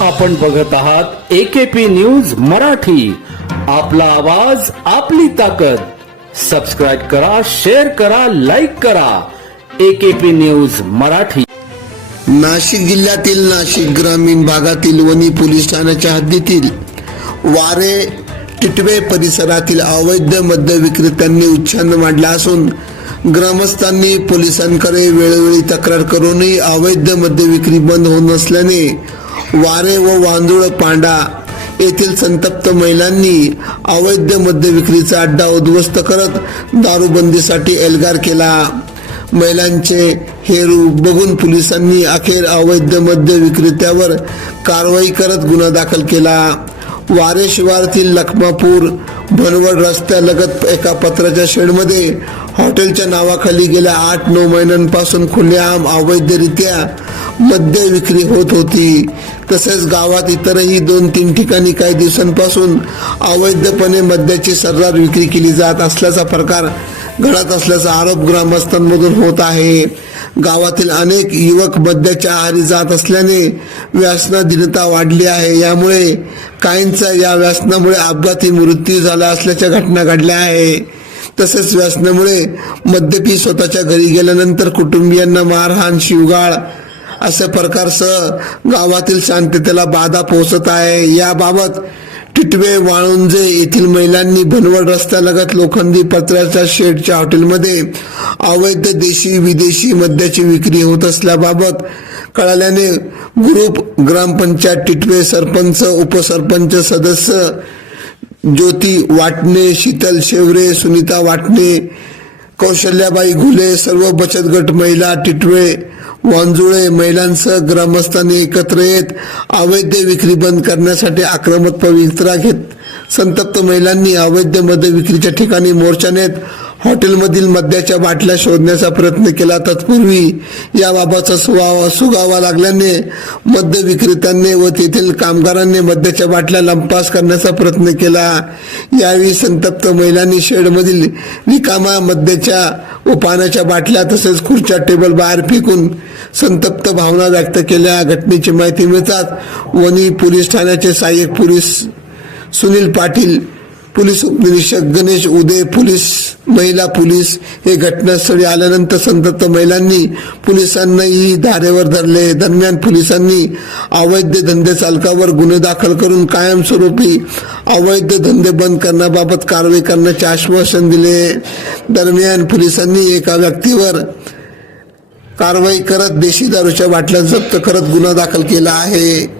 आपण बघत आहात एकेपी न्यूज मराठी. आपला आवाज आपली ताकद. सबस्क्राईब करा शेअर करा लाईक करा. AKP news Marathi. नाशिक जिल्ह्यातील नाशिक ग्रामीण भागातील वणी पोलीस ठाण्याच्या हद्दीतील वारे टिटवे परिसरातील अवैध मद्य विक्रेत्यांनी उच्छान मांडला असून ग्रामस्थांनी पोलिसांकडे वेळोवेळी तक्रार करूनही अवैध मद्य विक्री बंद होत नसल्याने वारे व वांदुळ पांडा येथील संतप्त महिलांनी अवैध मद्य विक्रीचा अड्डा उद्ध्वस्त करत दारूबंदीसाठी एल्गार केला. महिलांचे हे रूप बघून पोलिसांनी अखेर अवैध मद्य विक्रेत्यावर कारवाई करत गुन्हा दाखल केला. वारे शिवारातील लखमापूर भनवड रस्त्यालगत एका पत्राच्या शेडमध्ये हॉटेलच्या नावाखाली गेल्या आठ नऊ महिन्यांपासून खुलेआम अवैधरित्या मद्य विक्री होत होती. तसेच गावात इतरही दोन तीन ठिकाणी काही दिवसांपासून अवैधपणे मद्याची सर्रार विक्री केली जात असल्याचा प्रकार घडत असल्याचा आरोप ग्रामस्थांमधून होत आहे. गावातील अनेक युवक मद्याच्या आहारी जात असल्याने व्यसनाधीनता वाढली आहे. यामुळे काहींचा या व्यसनामुळे अपघाती मृत्यू झाला असल्याच्या घटना घडल्या आहे. तसेच व्यसनामुळे मद्यपी स्वतःच्या घरी गेल्यानंतर कुटुंबियांना मारहाण शिवगाळ अशा प्रकारचं गावातील शांततेला बाधा पोहोचत आहे. याबाबत टिटवे वाळुंजे येथील महिलांनी भनवड रस्त्यालगत लोखंडी पत्र्याच्या शेडच्या हॉटेलमध्ये अवैध देशी विदेशी मद्याची विक्री होत असल्याबाबत कळाल्याने ग्रुप ग्रामपंचायत टिटवे सरपंच उपसरपंच सदस्य ज्योती वाटणे शीतल शेवरे सुनीता वाटणे कौशल्याबाई घुले सर्व बचत गट महिला टिटवे वांजुळे महिलांसह ग्रामस्थांनी एकत्र येत अवैध विक्री बंद करण्यासाठी आक्रमक पवित्रा घेत संतप्त महिलांनी अवैध मद्य विक्रीच्या ठिकाणी मोर्चा नेत हॉटेलमधील मद्याच्या बाटल्या शोधण्याचा प्रयत्न केला तत्पूर्वी याबाबतचा सुगावा सुगावा लागल्याने मद्य विक्रेत्यांनी व तेथील कामगारांनी मद्याच्या बाटल्या लंपास करण्याचा प्रयत्न केला. यावेळी संतप्त महिलांनी शेडमधील रिकामा मद्याच्या व पाण्याच्या बाटल्या तसेच खुर्च्या टेबल बाहेर फेकून संतप्त भावना व्यक्त केल्या. घटनेची माहिती मिळताच वणी पोलीस ठाण्याचे सहाय्यक पोलीस सुनील पाटील पोलीस उपनिरीक्षक गणेश उदय पोलीस महिला पोलीस हे घटनास्थळी आल्यानंतर संतप्त महिलांनी पोलिसांनाही धारेवर धरले. दरम्यान पोलिसांनी अवैध धंदे चालकावर गुन्हे दाखल करून कायमस्वरूपी अवैध धंदे बंद करण्याबाबत कारवाई करण्याचे आश्वासन दिले. दरम्यान पोलिसांनी एका व्यक्तीवर कारवाई करत देशी दारूच्या बाटल्या जप्त करत गुन्हा दाखल केला आहे.